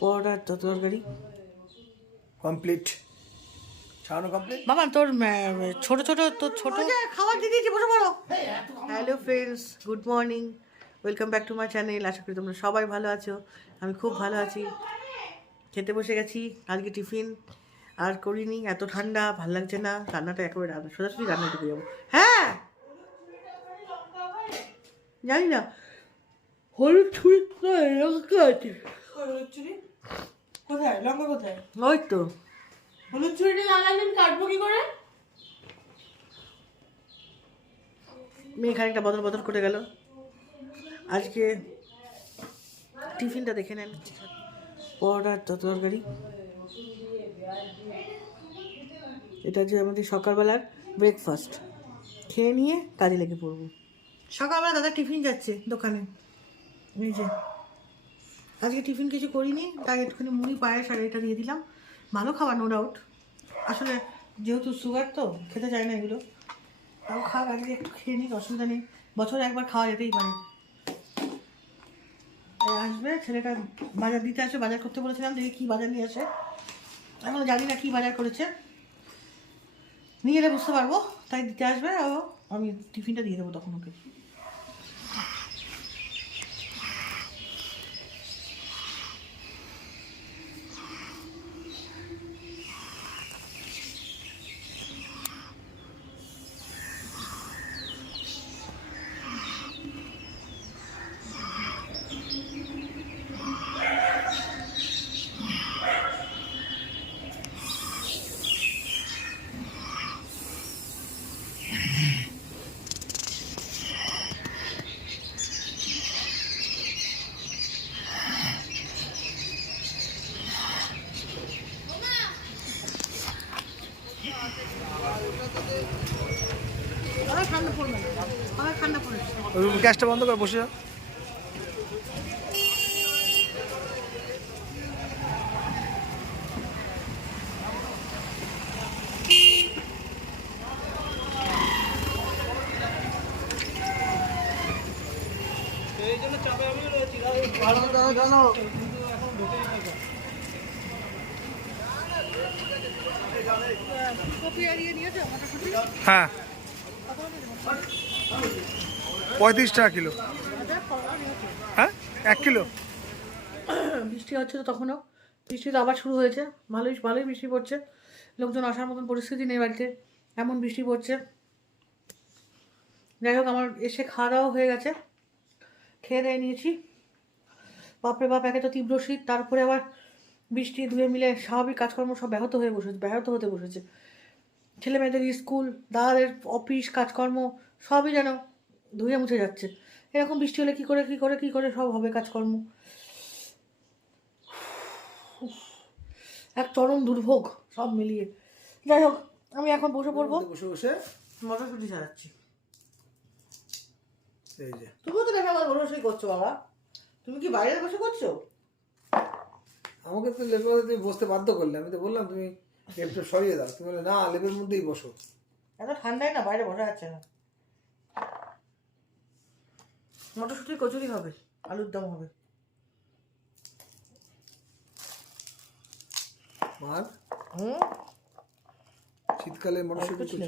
পরোটার তরকারি কমপ্লিট, ছাড়ানো কমপ্লিট। বাবা তোর ছোট ছোট তোর ছোট খাবার দিয়ে দিয়েছি, বসে পড়ো। Hello friends, good morning, welcome back to my channel. আশা করি তোমরা সবাই ভালো আছো, আমি খুব ভালো আছি। খেতে বসে গেছি, আজকে টিফিন আর করিনি, এত ঠান্ডা, ভালো লাগছে না। রান্নাটা একেবারে সোজাসুজি রান্না ঢুকে যাবো। হ্যাঁ জানি না, হলুদ ছুরি লঙ্কা আছে। হলুদ চুড়ি কোথায়? লঙ্কা কোথায়? ওই তো হলুদ চুড়িটা না লাগলে আমি কাটবো কি করে? মেয়ে খানিকটা বদল বদল করে গেল। আজকে টিফিনটা দেখে নেন, পরোটার তরকারি। এটা যে আমাদের সকালবেলার ব্রেকফাস্ট, খেয়ে নিয়ে কাজে লেগে পড়বো। সকালবেলা দাদা টিফিন যাচ্ছে দোকানে, এই যে আজকে টিফিন কিছু করিনি, তাই একটুখানি মুড়ি পায়েস আর এটা দিয়ে দিলাম। ভালো খাবার, নো ডাউট। আসলে যেহেতু সুগার তো খেতে চায় না এগুলো, তাও খাওয়ার আগে একটু খেয়ে নিই, অসুবিধা নেই। বছরে একবার খাওয়া যেতেই পারে। আসবে ছেলেটা, বাজার দিতে আসবে, বাজার করতে বলেছিলাম, দেখি কী বাজার নিয়ে আসে। এখনো জানি না কী বাজার করেছে, নিয়ে এলে বুঝতে পারবো। তাই দিতে আসবে, আমি টিফিনটা দিয়ে দেবো তখন ওকে। ঠান্ডা পড়বে না, ঠান্ডা পড়েছে। গ্যাসটা বন্ধ করে বসে যাও। হ্যাঁ, 35 টাকা কিলো। হ্যাঁ, 1 কিলো। বৃষ্টি হচ্ছে তো, তখনও বৃষ্টি তো আবার শুরু হয়েছে। ভালোই ভালোই বৃষ্টি পড়ছে, লোকজন আসার মতন পরিস্থিতি নেই বাড়িতে, এমন বৃষ্টি পড়ছে। যাই হোক, আমার এসে খাওয়া দাওয়া হয়ে গেছে, খেয়ে দিয়ে নিয়েছি। বাপরে বাপ, একে তো তীব্র শীত, তারপরে আবার বৃষ্টি, দুয়ে মিলে স্বাভাবিক কাজকর্ম সব ব্যাহত হতে বসেছে। ছেলে মেয়েদের স্কুল, দাদাদের অফিস কাজকর্ম সবই যেন ধুয়ে মুছে যাচ্ছে। এরকম বৃষ্টি হলে কী করে সব হবে কাজকর্ম। এক চরম দুর্ভোগ সব মিলিয়ে। যাই হোক, আমি এখন বসে পড়বো, বসে বসে মটরশুঁটি ছাড়াচ্ছি। এই যে তুমিও তো দেখে আমার বসেই করছো বাবা, তুমি কি বাইরে বসে করছো? আমাকে তো লেপের তুমি বসতে বাধ্য করলে, আমি তো বললাম তুমি লেপটা সরিয়ে দাও, তুমি বলে না লেপের মধ্যেই বসো। এত ঠান্ডায় না বাইরে বসা যাচ্ছে না। মটরশুঁটির কচুরি হবে, আলুর দম হবে। মার শীতকালে মটরশুঁটি কচুরি।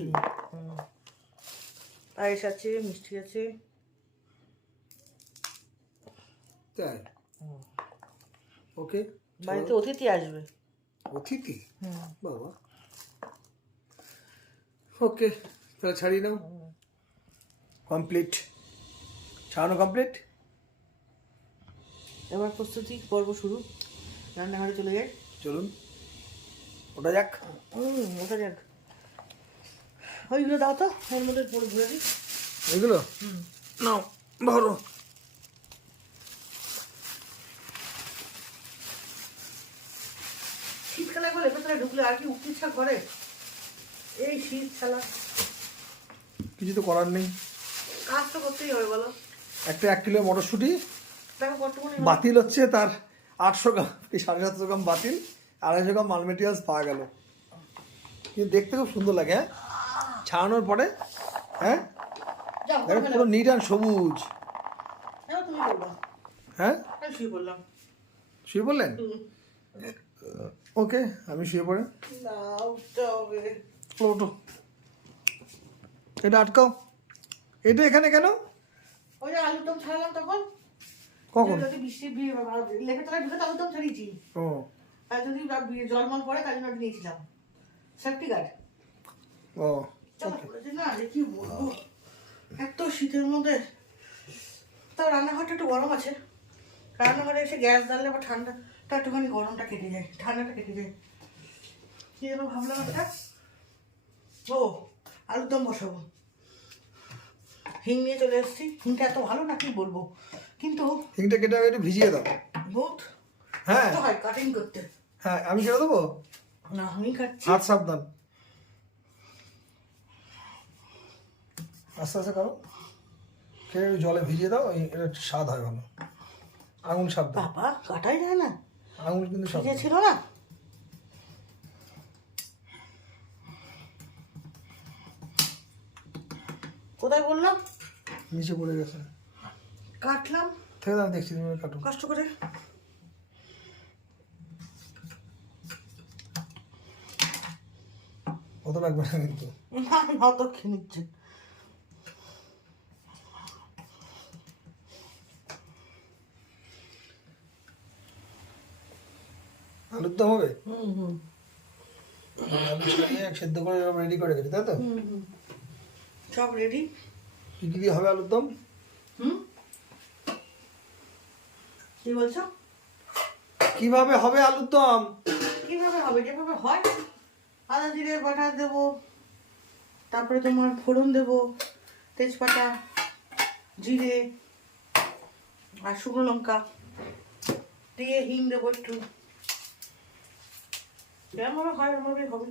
পায়েস আছে, মিষ্টি আছে। তাই ওকে, বাড়িতে অতিথি আসবে। অতিথি? বাবা, ওকে তাহলে ছাড়িয়ে নাও। কমপ্লিট, ছাড়ানো কমপ্লিট। এবার প্রস্তুতি পর্ব শুরু, রান্নাঘরে চলে যাই। চলুন ওটা যাক। ওটা যাক, ওইগুলো দাও তো, ওর মধ্যে পরে ঘুরে দিই। এগুলো নাও, ধরো। শীতকালে একবার ভেতরে ঢুকলে আর কি উঠতে ইচ্ছা করে, এই শীত ছাড়া কিছু তো করার নেই, কাজ তো করতেই হবে বলো। একটা 1 কিলো মটরশুঁটি দেখো কতক্ষণ বাতিল হচ্ছে, তার 800 গ্রাম কি 750 গ্রাম বাতিল, 250 গ্রাম মাল মেটেরিয়ালস পাওয়া গেল। কিন্তু দেখতে খুব সুন্দর লাগে। হ্যাঁ, ছাড়ানোর পরে হ্যাঁ দেখো পুরো নিট অ্যান্ড সবুজ। তুমি বলবা। হ্যাঁ, আমি শুয়ে বললাম। শুয়ে পড়লেন? ওকে, আমি শুয়ে পড়ে। না উঠতে হবে। ওটো, এটা আটকাও। এটা এখানে কেন? ওই যে আলুর দম ছাড়ালাম তখন, কখন? বৃষ্টি লেপে তলায় ঢুকে আলুর দম ছাড়িয়েছি। ও আর যদি জলমল পড়ে তার জন্য নিয়েছিলাম সেফটি গার্ড। ও না যে কি বলবো, এত শীতের মধ্যে। তাও রান্নাঘরটা একটু গরম আছে, রান্নাঘরে এসে গ্যাস জ্বাললে আবার ঠান্ডাটা একটুখানি গরমটা কেটে যায়, ঠান্ডাটা কেটে যায়। কি যেন ভাবলাম একটা, ও আলুর দম বসাবো। হিং নিয়ে চলে এসেছি, হিংটা এত ভালো না কি বলবো, কিন্তু হিংটা কেটে একটু ভিজিয়ে দাও। বহুত হ্যাঁ হয় কাটিং করতে। হ্যাঁ, আমি কেটে দেবো। না আমি কাটছি। হাত সাবধান, আস্তে আস্তে করো। কেটে একটু জলে ভিজিয়ে দাও, এটা স্বাদ হয় ভালো। আঙুল সাবধান, বাবা কাটাই যায় না, আঙুল কিন্তু যে সাবধান। ছিল না। কোথায় বললাম? নিচে পড়ে গেছে। কাটলাম থেকে দাও, দেখছি তুমি কাটো। কষ্ট করে। অত লাগবে না কিন্তু। না অত খেয়ে নিচ্ছে। আলুর দম হবে? হুম হুম আলু ছাড়িয়ে সেদ্ধ করে রেডি করে গেছি, তাই তো? হুম সব রেডি। কি কি দিয়ে হবে আলুর দম? হুম কি বলছো? কিভাবে হবে আলুর দম? কিভাবে হবে, যেভাবে হয়। আদা জিরে বাটা দেবো, তারপরে তোমার ফোড়ন দেবো, তেজপাতা, জিরে আর শুকনো লঙ্কা দিয়ে হিং দেবো একটু। যেমন হয় ওরমভাবেই হবে।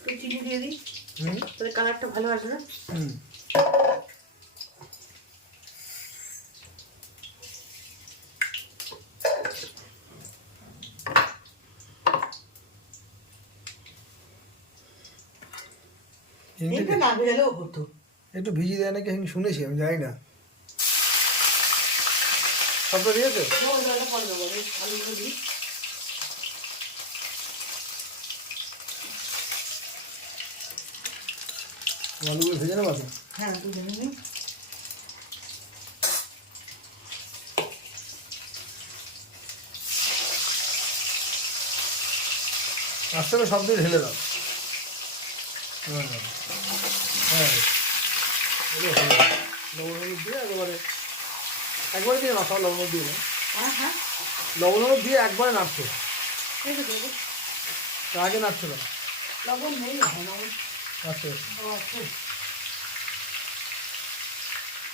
একটু চিনি দিয়ে দিই, হুম তাহলে কালারটা ভালো আসবে। হুম হিংটা এইটা না ভেজালেও হতো। একটু ভিজিয়ে দেয় নাকি, হিং শুনেছি, আমি জানি না। সবটা দিয়েছে? পরে দেবো, আলুগুলো দিই। আলুগুলো ভেজে নেবো তো? হ্যাঁ তুই ভেজে নিই। আস্তে করে সব দিয়ে ঢেলে দাও। হ্যাঁ হ্যাঁ, লবণ হলুদ দিয়ে একবারে দিয়ে না, সব লবণ হলুদ দিয়ে না, হ্যাঁ হ্যাঁ লবণ হলুদ দিয়ে একবারে নাড়ছো। রেখে দেবো। তার আগে নাড়ছো না? লবণ নেই এখন, লবণ আচ্ছা, ও আছে।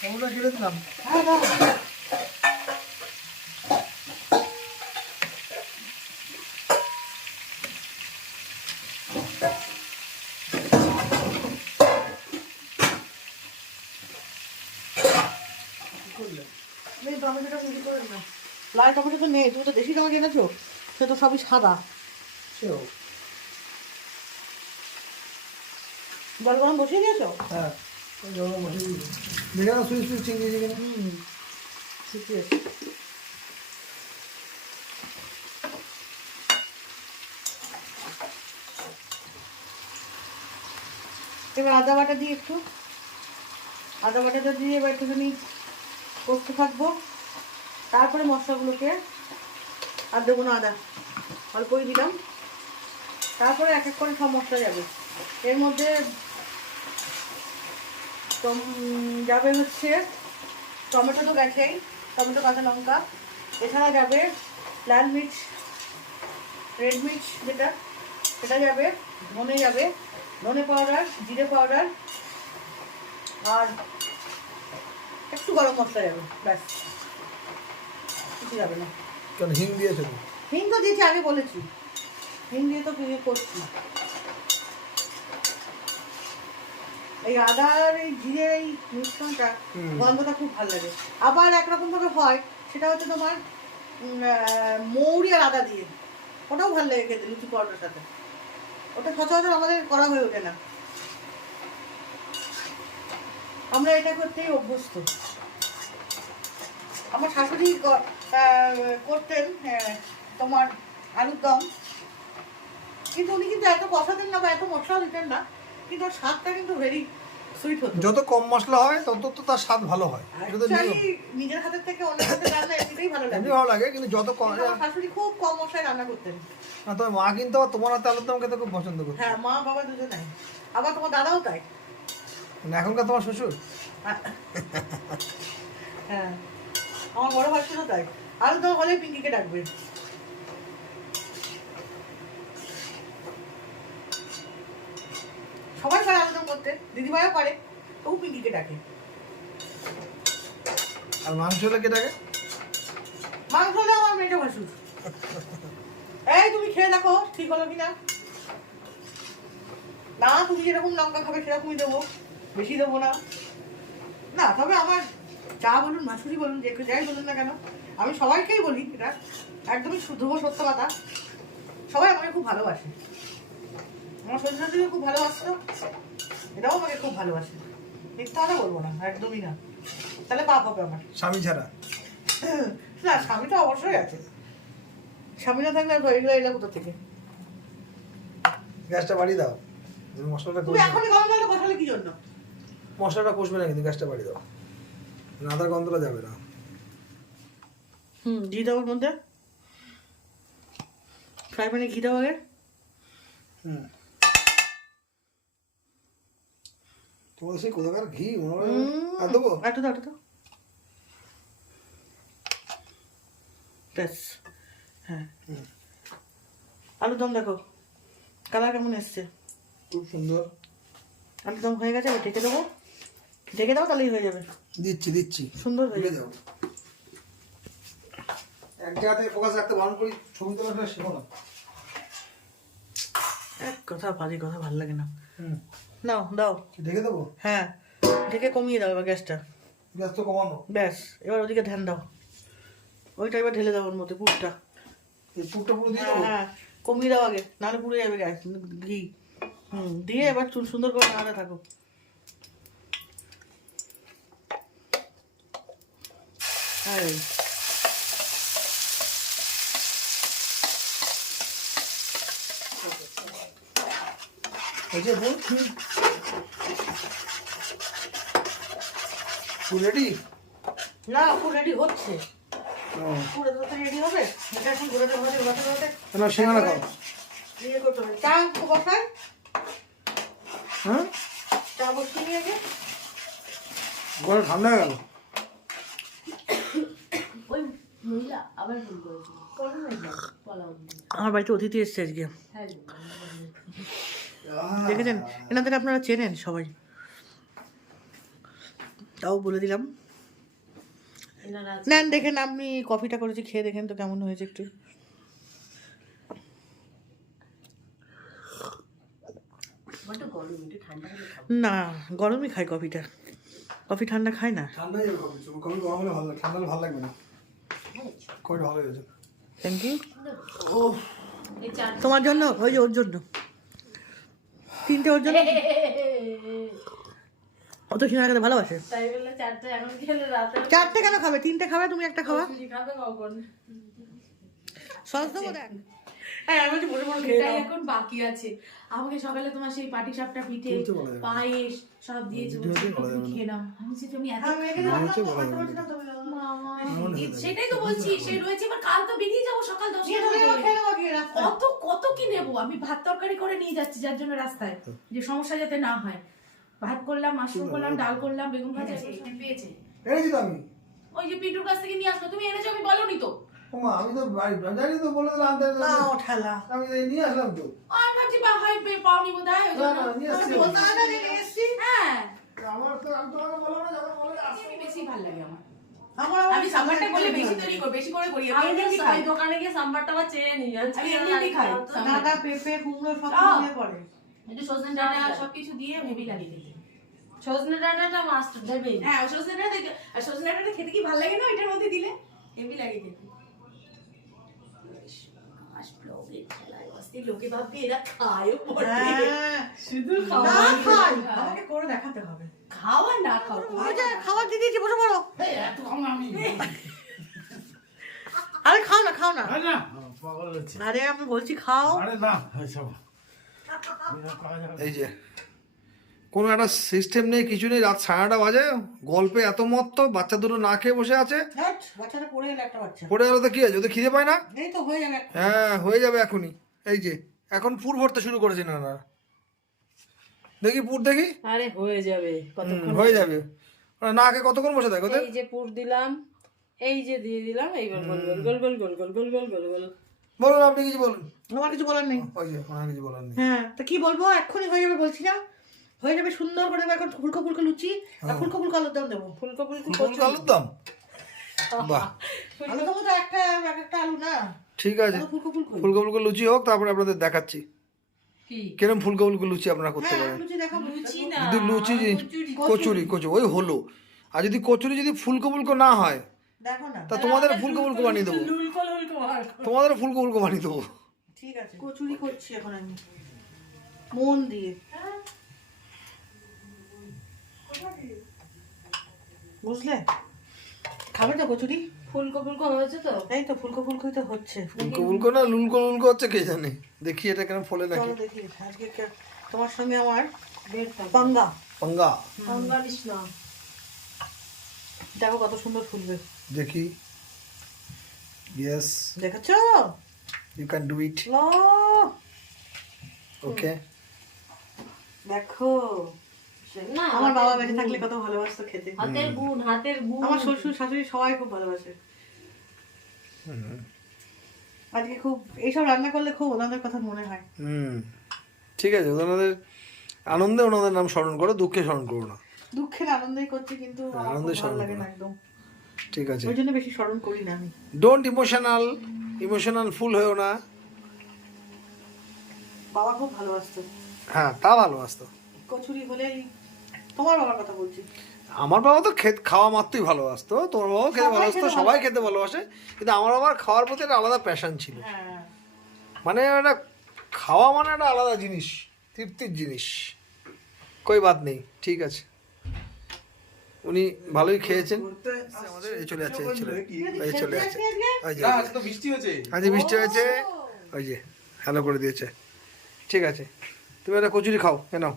লবণটা কেটে দিলাম। হ্যাঁ দাও। এই টমেটোটা কুচি করে না, লাল টমেটো তো নেই, তুমি তো দেশি টমেটো এনেছো, সে তো সবই সাদা। সেও জল গরম বসিয়ে দিয়েছো? হ্যাঁ, জল বসিয়ে দিয়েছি। দেখে না সুইচ সুইচ চিংড়ি চিকেন। শুকিয়ে এবার আদা বাটা দিয়ে একটু, আদা বাটাটা দিয়ে এবার একটুখানি কষতে থাকবো। তারপরে মশলাগুলোকে আর দেবো না, আদা অল্পই দিলাম। তারপরে এক এক করে সব মশলা যাবে এর মধ্যে। যাবে হচ্ছে টমেটো, তো গেছেই, টমেটো, কাঁচা লঙ্কা, এছাড়া যাবে লাল মির্চ, রেড মির্চ যেটা, সেটা যাবে, ধনে যাবে, ধনে পাউডার, জিরে পাউডার আর একটু গরম মশলা যাবে, ব্যাস কিছু যাবে না। কেন হিং দিয়েছো? হিং তো দিয়েছি, আগে বলেছি, হিং দিয়ে তো করছি। এই আদার এই জিরের এই মিশ্রণটা, গন্ধটা খুব ভালো লাগে। আবার একরকম ভাবে হয়, সেটা হচ্ছে তোমার মৌরি আর আদা দিয়ে, ওটাও ভালো লাগে খেতে লুচি পরোটার সাথে। ওটা সচরাচর আমাদের করা হয়ে ওঠে না, আমরা এটা করতেই অভ্যস্ত। আমার শাশুড়ি করতেন তোমার আলুর দম, কিন্তু উনি কিন্তু এত কষাতেন না বা এত মশলা দিতেন না, কিন্তু ওর স্বাদটা কিন্তু ভেরি সুইট হতো। যত কম মশলা হয় তত তো তার স্বাদ ভালো হয়, এটা তো নিয়ম। Actually, নিজের হাতের থেকে অন্যের হাতে রান্না এমনিতেই ভালো লাগে। এমনি ভালো লাগে, কিন্তু যত কম। কিন্তু আমার শাশুড়ি খুব কম মশলায় রান্না করতেন। না, তোমার মা কিন্তু আবার তোমার হাতে আলুর দম খেতে খুব পছন্দ করতো। হ্যাঁ, মা বাবা দুজনেই। আবার তোমার দাদাও তাই। মানে এখনকার তোমার শ্বশুর? হ্যাঁ, আমার বড় ভাসুরও তাই। আলুর দম হলে পিঙ্কিকে ডাকবে। সবাই পারে আলুর দম করতে, দিদিভাইও পারে, তবু পিঙ্কিকে ডাকে। আর মাংস হলে কে থাকে? মাংস হলে আমার মেয়েটা ভাসুর। এই তুমি খেয়ে দেখো ঠিক হলো কিনা। না, তুমি যেরকম লঙ্কা খাবে সেরকমই দেবো, বেশি দেবো না। না, তবে আমার যা বলুন, মাসুরি বলুন, যে যাই বলুন না কেন, আমি সবাইকেই বলি এটা একদমই শুদ্ধ সত্য কথা, সবাই আমাকে খুব ভালোবাসে। আমার শ্বশুর শাশুড়িও খুব ভালোবাসতো, এটাও আমাকে খুব ভালোবাসে। মিথ্যা কথা বলবো না, একদমই না, তাহলে পাপ হবে আমার। স্বামী ছাড়া? না, স্বামী তো অবশ্যই আছে। স্বামী না থাকলে আর এগুলো এলাম কোথা থেকে? গ্যাসটা বাড়িয়ে দাও, তুমি মশলাটা তুমি কষবে। এখনই গরম জলটা বসালে কি জন্য? মশলাটা কষবে না, কিন্তু গ্যাসটা বাড়িয়ে দাও, আদার গন্ধটা যাবে না। ঘি দাও ওর মধ্যে, ফ্রাই প্যানে ঘি দাও আগে। তোমাদের সেই কোথাকার ঘি মনে হয়। আর দেবো? একটু দাও, একটু দাও। ব্যাস, হ্যাঁ। আলুর দম দেখো কালার কেমন এসছে, খুব সুন্দর। আলুর দম হয়ে গেছে, ঢেকে দেবো। ঢেকে দাও, তাহলেই হয়ে যাবে। দিচ্ছি সুন্দর হয়ে ঢেকে যাবে। দাও। এক জায়গা থেকে ফোকাস রাখতে বারণ করি, ছবি তোলা শেখো না। এক কথা বাজে কথা ভালো লাগে না। হুম, নাও দাও। ঢেকে দেবো? হ্যাঁ, ঢেকে কমিয়ে দাও এবার গ্যাসটা। গ্যাস তো কমানো। ব্যাস, এবার ওদিকে ধ্যান দাও। ওইটা এবার ঢেলে দাও ওর মধ্যে পুরটা। এই পুরটা পুরো দিয়ে হ্যাঁ দেবো? হ্যাঁ, কমিয়ে দাও আগে, নাহলে পুড়ে যাবে গ্যাস। ঘি দিয়ে এবার চুল সুন্দর করে নাড়া থাকো। এই হয়েছে পুর? পুর রেডি? না, পুর রেডি হচ্ছে। পুরো তো রেডি হবে, এটা এখন ঘোরাতে ঘোরাতে না, সিঙ্গারা খাও। ইয়ে করতে হবে। চা বসাই, হ্যাঁ, চা বসিয়ে নিয়ে আগে। গরম ঠান্ডা হয়ে গেল। ওই মহিলা আবার ফোন করেছিল, পলাও আমার বাড়িতে অতিথি এসছে আজকে, দেখেছেন? এনাদের আপনারা চেনেন সবাই, তাও বলে দিলাম। নেন দেখেন, আপনি কফিটা করেছি, খেয়ে দেখেন তো কেমন হয়েছে একটু। না, গরমই খাই কফিটা, কফি ঠান্ডা খায় না। ঠান্ডা হয়ে যাবে কফি, কফি গরম হলে ভালো লাগে, ঠান্ডা হলে ভালো লাগবে না। কফি ভালো হয়েছে। Thank you. ও, তোমার জন্য, ওই যে ওর জন্য 3টে, ওর জন্য। অত সিনেমা খেতে ভালোবাসে। তাই বললে 4টা এখন খেলে রাতে 4টে কেন খাবে? 3টে খাবে, তুমি একটা খাওয়া। খাবে কখন? সস দেবো দেখ। হ্যাঁ, আমি বলছি বসে বসে খেয়ে এটাই নাও। এখন বাকি আছে। আমাকে সকালে তোমার সেই পাটি সাপটা পিঠে, কিচ্ছু বলা যাবে না। পায়েস সব দিয়েছে, ভিডিওতে বলছে, বলা যাবে না। খেয়ে নাও। আমি বলছি, তুমি এত আমি এখানে মনে রান্না হচ্ছে বলা করতে যাবে পারছি না। না, তুমি নাও। মামা, মনে হয়ে যাবে। সেটাই তো বলছি, সে রয়েছে। এবার কাল তো বেরিয়ে যাবো সকাল 10টার নিয়ে চলে যাবো, মধ্যে। খেয়ে নেবো গিয়ে রাস্তায়। কত কত কি নেবো? আমি ভাত তরকারি করে নিয়ে যাচ্ছি, যার জন্য রাস্তায় যে সমস্যা যাতে না হয়। ভাত করলাম, মাশরুম করলাম, ডাল করলাম, বেগুন ভাজা পেয়েছে। এনেছি তো আমি। ওই যে পিন্টুর কাছ থেকে নিয়ে আসলো, তুমি এনেছো আমি বলনি তো। ওমা, আমি তো বাড়ি জানি তো, বলে দিলাম আনতে। নাও ঠেলা। আমি নিয়ে আসলাম তো। আমি ভাবছি বা হয় পাওনি বোধ হয়, ওই না, জন্য। না, নিয়ে আসছি। আমি বলতে হবে না যে নিয়ে এসছি। হ্যাঁ, আমার তো, আমি তোমাকে বললাম না, যখন বলে আসছি। আমি বেশি ভালো লাগে আমার। আমার আমি সাম্বারটা করলে বেশি তৈরি করি, বেশি করে করি। আমি এমনি খাই। দোকানে গিয়ে সাম্বারটা আবার চেয়ে নিই। আমি এমনি খাই। ডাঁটা, পেঁপে, কুমড়ো সব সব। দিয়ে করে। একটু সজনে ডাঁটা সবকিছু দিয়ে হেভি লাগে খেতে। সজনে ডাঁটাটা মাস্ট দেবেই। হ্যাঁ, সজনে ডাঁটা দেখে, আর সজনে ডাঁটা খেতে কি ভালো লাগে না এটার মধ্যে দিলে? হেভি লাগে খেতে। আজ ব্লগে এই লোকে ভাববি এরা খায়ও বটে। হ্যাঁ, শুধু না খাওয়া খাই, আমাকে করে দেখাতে হবে। খাওয়া না খাও ওই যে খাবার দিয়ে দিয়েছি, বসে পড়ো। এই এত খাও না আমি আরে খাও না, খাও না। আরে না পাগল হচ্ছে আরে আমি বলছি খাও। আরে না এসব করা যাবে না। এই যে কোনো একটা সিস্টেম নেই, কিছু নেই, রাত 9:30 বাজে, গল্পে এত মত্ত, বাচ্চা দুটো না খেয়ে বসে আছে। হ্যাট, বাচ্চাটা পড়ে গেল একটা বাচ্চা। পড়ে গেলে তো কি আছে, ওদের খিদে পায় না? এই তো হয়ে যাবে একটা। হ্যাঁ হয়ে যাবে এখনই। এই যে এখন পুর ভরতে শুরু করেছে না, দেখি পুর দেখি। আরে হয়ে যাবে কতক্ষণ হয়ে যাবে। ওরা না খেয়ে কতক্ষণ বসে থাকে ওদের? এই যে পুর দিলাম, এই যে দিয়ে দিলাম, এইবার গোল গোল গোল গোল গোল গোল গোল গোল গোল গোল। বলুন, আপনি কিছু বলুন। আমার কিছু বলার নেই। ওই যে ওনার কিছু বলার নেই। হ্যাঁ, তো কি বলবো, এক্ষুনি হয়ে যাবে বলছি না, হয়ে যাবে সুন্দর করে। এখন ফুলকো ফুলকো লুচি আর ফুলকো ফুলকো আলুর দম দেবো। ফুলকো ফুলকো ফুলকো আলুর দম, বাহ আলুর দম তো একটা আলু না, ঠিক আছে। ফুলকো ফুলকো। ফুলকো ফুলকো লুচি হোক, তারপরে আপনাদের দেখাচ্ছি কি কিরম ফুলকো ফুলকো লুচি আপনারা করতে হ্যাঁ, পারেন। লুচি দেখাবো। লুচি না, যদি লুচি কচুরি ওই হলো, আর যদি কচুরি যদি ফুলকো ফুলকো না হয়, দেখো না, তা তোমাদের ফুলকো ফুলকো বানিয়ে দেবো, লুলকো লুলকো বার করো। তোমাদের ফুলকো ফুলকো বানিয়ে দেবো। ঠিক আছে, কচুরি করছি এখন আমি মন দিয়ে। বুঝলে, খাবে তো কচুরি? ফুলকো ফুলকো হয়েছে তো? এই তো ফুলকো ফুলকোই তো হচ্ছে। ফুলকো ফুলকো না লুলকো লুলকো হচ্ছে কে জানে। দেখি এটা কেন ফলে নাকি। চলো দেখি আজকে তোমার সঙ্গে আমার বের থাকো। পাঙ্গা। পাঙ্গা, বাঙালিস না। দেখো কত সুন্দর ফুলবে, দেখি। ইয়েস, দেখেছো? You can do it. লো, ওকে। দেখো না, আমার বাবা বেঁচে থাকলে কত ভালোবাসতো খেতে। হাতের গুণ, হাতের গুণ। আমার শ্বশুর শাশুড়ি সবাই খুব ভালোবাসে। আজকে খুব এইসব রান্না করলে খুব ওনাদের কথা মনে হয়। ঠিক আছে, ওনাদের আনন্দে ওনাদের নাম স্মরণ করো, দুঃখে স্মরণ করো না। দুঃখের আনন্দেই করছি, কিন্তু আমার খুব আনন্দে ভালো স্মরণ লাগে না করো। একদম, ঠিক আছে, ওই জন্য বেশি স্মরণ করি না আমি। ডোন্ট ইমোশনাল ফুল হয়েও না। বাবা খুব ভালোবাসতো, হ্যাঁ তা ভালোবাসতো। কচুরি হলেই। তোমার বাবার কথা বলছি। আমার বাবা তো খাওয়া মাত্রই ভালোবাসতো, তোমার বাবাও খেতে সবাই ভালোবাসতো, খেতে সবাই খেতে ভালোবাসে, কিন্তু আমার বাবার খাওয়ার প্রতি একটা আলাদা প্যাশন ছিল। হ্যাঁ, মানে একটা খাওয়া মানে একটা আলাদা জিনিস, তৃপ্তির জিনিস। কই বাদ নেই, ঠিক আছে, উনি ভালোই খেয়েছেন। আমাদের এই চলে যাচ্ছে, এই চলে যাচ্ছে, ওই যে আজকে তো বৃষ্টি হয়েছে আজ বৃষ্টি হয়েছে, ওই যে হ্যালো করে দিয়েছে। ঠিক আছে, তুমি একটা কচুরি খাও, এ নাও,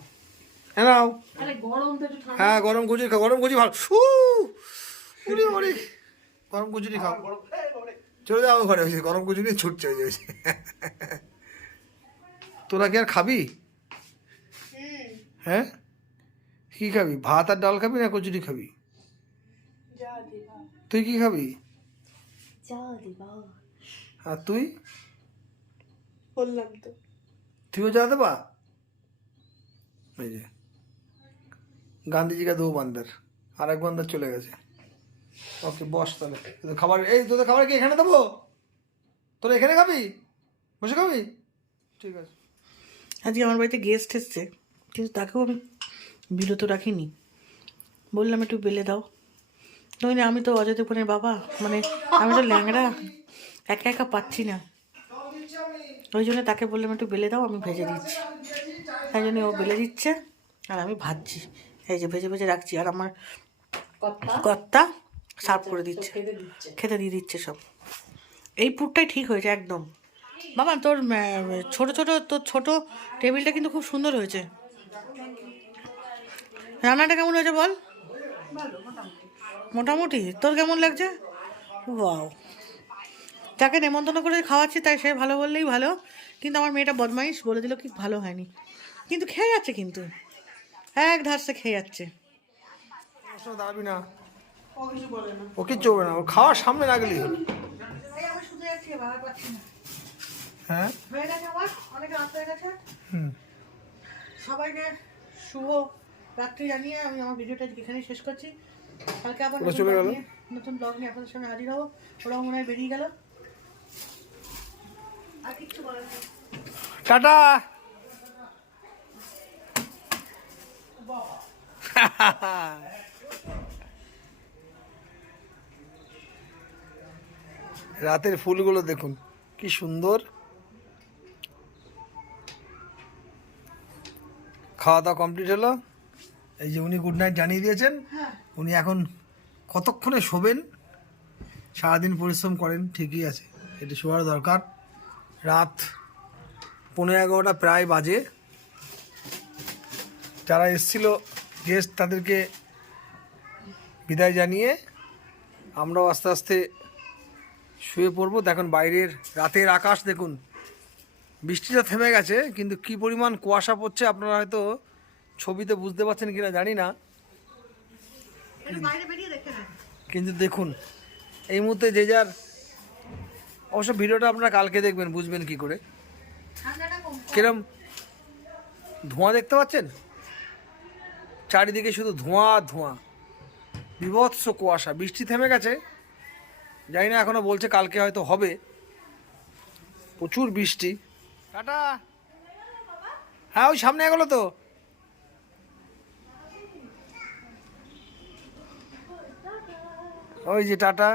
এ নাও। আরে গরম তো একটু ঠান্ডা। হ্যাঁ গরম কচুরি খাও, গরম কচুরি ভালো। উড়ি উড়ি, গরম কচুরি খাও। চলে যাও ঘরে, ওই যে গরম কচুরি ছুটছে, ওই যে তোরা কি আর খাবি? হ্যাঁ কি খাবি, ভাত আর ডাল খাবি না কচুরি খাবি? তুই কি খাবি? আর তুই? বললাম তো। তুইও যা দেবা। এই যে গান্ধীজি কা 2 বান্দর, আর এক বান্দর চলে গেছে। ওকে বস তাহলে, তোদের খাবার, এই তোদের খাবার কি এখানে দেবো? তোরা এখানে খাবি, বসে খাবি? ঠিক আছে। আজকে আমার বাড়িতে গেস্ট এসছে, কিন্তু তাকেও আমি বিরত রাখিনি। বললাম একটু বেলে দাও। নইলে আমি তো অজয় বোনের বাবা, মানে আমি তো ল্যাংড়া, একা একা পাচ্ছি না। ওই জন্য তাকে বললাম একটু বেলে দাও, আমি ভেজে দিচ্ছি। তাই জন্য ও বেলে দিচ্ছে আর আমি ভাজছি। এই যে ভেজে ভেজে রাখছি, আর আমার কর্তা সার্ভ করে দিচ্ছে, খেতে দিয়ে দিচ্ছে সব। এই পুরটাই ঠিক হয়েছে একদম। বাবা তোর ছোট ছোট, তোর ছোট টেবিলটা কিন্তু খুব সুন্দর হয়েছে। রান্নাটা কেমন হয়েছে বল? মোটামুটি। তোর কেমন লাগছে? ওয়াও, যাকে নেমন্তন্ন করে খাওয়াচ্ছি তাই সে ভালো বললেই ভালো, কিন্তু আমার মেয়েটা বদমাইশ, বলে দিল কি ভালো হয়নি, কিন্তু খেয়ে যাচ্ছে, কিন্তু এক ধারসে খেয়ে যাচ্ছে। দাঁড়াবি না, ও কিছু বলে না। ও কিচ্ছু হবে না, ও খাওয়ার সামনে না গেলেই হলো। আমি শুধু যাচ্ছি, ভালো পাচ্ছি না। হ্যাঁ হয়ে গেছে আমার, অনেকে রাত হয়ে গেছে। সবাইকে শুভ রাত্রি জানিয়ে আমি আমার ভিডিওটা এখানেই শেষ করছি। কালকে আবার নতুন ব্লগ নিয়ে আপনাদের সামনে হাজির হবো। ওরাও মনে হয় বেরিয়ে গেল, আর কিচ্ছু বলার নেই। টাটা। রাতের ফুলগুলো দেখুন কি সুন্দর, খাওয়া দাওয়া কমপ্লিট হলো। এই যে উনি গুড নাইট জানিয়ে দিয়েছেন। উনি এখন কতক্ষণে শোবেন, সারাদিন পরিশ্রম করেন ঠিকই আছে, এটি শোয়ার দরকার। রাত 11:15 প্রায় বাজে। যারা এসছিল গেস্ট তাদেরকে বিদায় জানিয়ে আমরাও আস্তে আস্তে শুয়ে পড়বো। দেখুন বাইরের রাতের আকাশ দেখুন, বৃষ্টিটা থেমে গেছে কিন্তু কি পরিমাণ কুয়াশা পড়ছে আপনারা হয়তো ছবিতে বুঝতে পারছেন কিনা জানি না, বাইরে বেরিয়ে দেখে নেন। কিন্তু দেখুন এই মুহূর্তে যে যার, অবশ্য ভিডিওটা আপনারা কালকে দেখবেন বুঝবেন কি করে। কিরম ধোঁয়া দেখতে পাচ্ছেন, চারিদিকে শুধু ধোঁয়া আর ধোঁয়া, বিভৎস কুয়াশা। বৃষ্টি থেমে গেছে, জানি না এখনো বলছে কালকে হয়তো হবে, প্রচুর বৃষ্টি। টাটা। হ্যাঁ ওই সামনে এগোলো তো। ওই যে টাটা।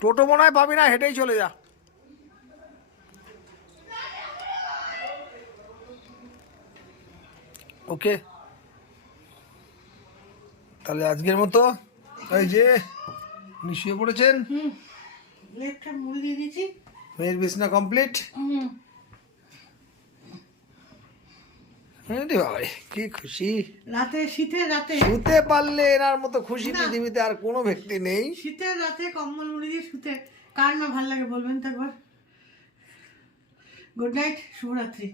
টোটো মনে হয় পাবি না, হেঁটেই চলে যা। ওকে, তাহলে আজকের মতো এই যে উনি শুয়ে পড়েছেন, লেফটে মূল দিয়ে দিয়েছি। মেয়ের বিছনা কমপ্লিট। বাবা কি খুশি, রাতে শীতের রাতে শুতে পারলে এনার মতো খুশি পৃথিবীতে আর কোনো ব্যক্তি নেই। শীতের রাতে কম্বল মুড়ি দিয়ে শুতে কার না ভালো লাগে বলবেন তো একবার। গুড নাইট, শুভরাত্রি।